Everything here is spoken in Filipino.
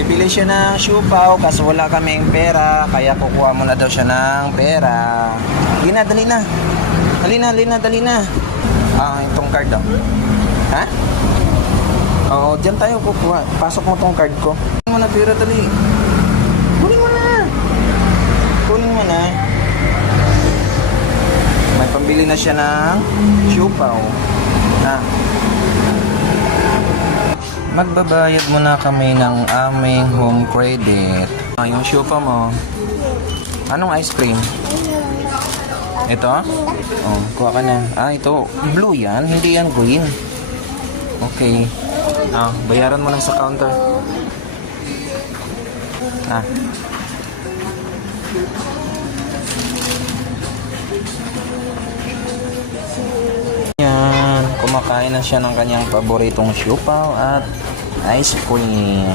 Bibili siya ng siupaw kasi wala kaming pera, kaya kukuha muna daw siya ng pera. Dali na, dali na. Dali na, dali na, dali na. Itong card daw. Ha? Oo, dyan tayo kukuha. Pasok mo tong card ko. Kunin mo na pera, dali. Kunin mo na. Kunin mo na. May pambili na siya ng siupaw. Magbabayad muna kami ng aming home credit. Yung siupaw mo. Anong ice cream? Ito? Oh, kuha ka na. Ito. Blue yan. Hindi yan green. Okay. Bayaran mo lang sa counter. Yan. Kumakain na siya ng kanyang paboritong siupaw at ice cream.